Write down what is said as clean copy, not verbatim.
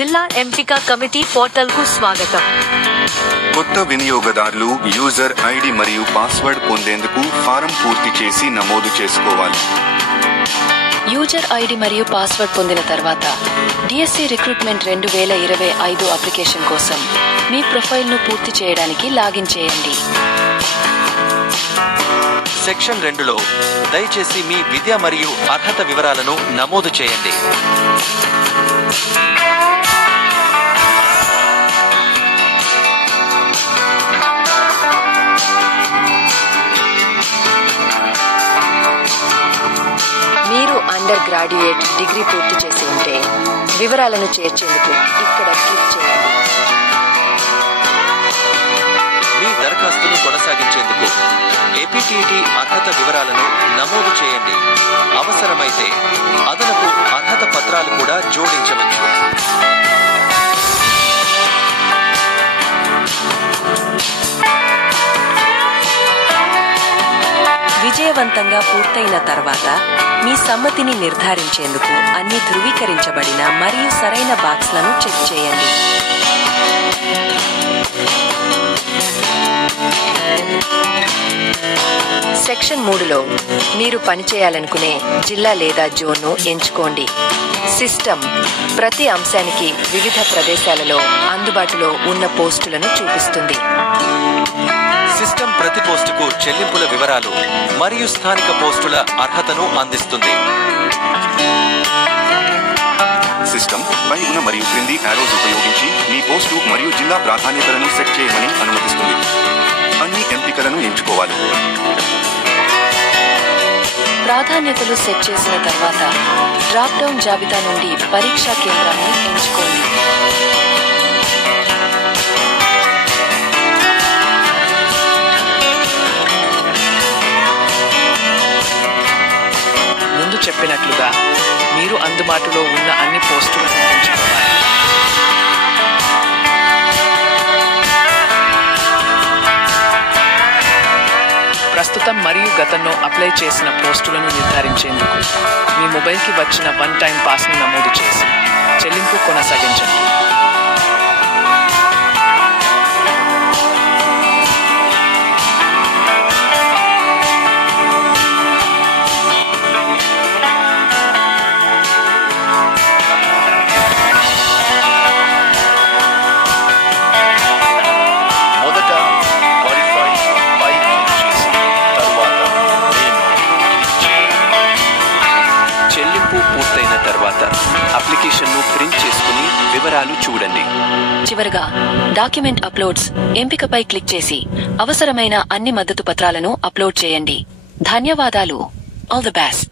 జిల్లా ఎంపిక కమిటీ పోర్టల్కు స్వాగతం. కొత్త వినియోగదారులు యూజర్ ఐడి మరియు పాస్వర్డ్ పొందేందుకు ఫారం పూర్తి చేసి నమోదు చేసుకోవాలి. యూజర్ ఐడి మరియు పాస్వర్డ్ పొందిన తర్వాత డిఎస్సి రిక్రూట్మెంట్ 2025 అప్లికేషన్ కోసం మీ ప్రొఫైల్ను పూర్తి చేయడానికి లాగిన్ చేయండి. సెక్షన్ 2లో దయచేసి మీ విద్య మరియు అర్హత వివరాలను నమోదు చేయండి. మీరు అండర్ గ్రాడ్యుయేట్ డిగ్రీ పూర్తి చేసి ఉంటే వివరాలను చేర్చేందుకు ఇక్కడ క్లిక్ చేయండి. మీ దరఖాస్తును కొనసాగించేందుకు ఏపీటీటీ అర్హత వివరాలను నమోదు చేయండి. అవసరమైతే అదనపు అర్హత పత్రాలు కూడా జోడించవచ్చు. విజయవంతంగా పూర్తయిన తర్వాత మీ సమ్మతిని నిర్ధారించేందుకు అన్ని ధృవీకరించబడిన మరియు సరైన బాక్స్లను చెక్ చేయండి. సెక్షన్ 3లో మీరు పనిచేయాలనుకునే జిల్లా లేదా జోన్ను ఎంచుకోండి. సిస్టమ్ ప్రతి అంశానికి వివిధ ప్రదేశాలలో అందుబాటులో ఉన్న పోస్టులను చూపిస్తుంది. సిస్టమ్ ప్రతి పోస్టుకు చెల్లింపుల వివరాలు మరియు స్థానిక పోస్టుల అర్హతను అందిస్తుంది. సిస్టమ్ పై ఉన్న మరియు క్రింది యారోస్ ఉపయోగించి మీ పోస్టు మరియు జిల్లా ప్రాధాన్యతలను సెట్ చేయమని అనుమతిస్తుంది. అన్ని ఎంపికలను ఎంచుకోవాలి. ప్రాధాన్యతలు సెట్ చేసిన తర్వాత డ్రాప్ డౌన్ జాబితా నుండి పరీక్షా కేంద్రాన్ని ఎంచుకోండి. ముందు చెప్పినట్లుగా మీరు అందుబాటులో ఉన్న అన్ని పోస్టులను ఎంచుకోవాలి. ప్రస్తుతం మరియు గతంలో అప్లై చేసిన పోస్టులను నిర్ధారించేందుకు మీ మొబైల్కి వచ్చిన వన్ టైం పాస్ను నమోదు చేసి చెల్లింపు కొనసాగించండి. పూర్తయిన తర్వాత అప్లికేషన్ను ప్రింట్ చేసుకుని వివరాలు చూడండి. చివరగా డాక్యుమెంట్ అప్లోడ్స్ ఎంపికపై క్లిక్ చేసి అవసరమైన అన్ని మద్దతు పత్రాలను అప్లోడ్ చేయండి. ధన్యవాదాలు. All the best.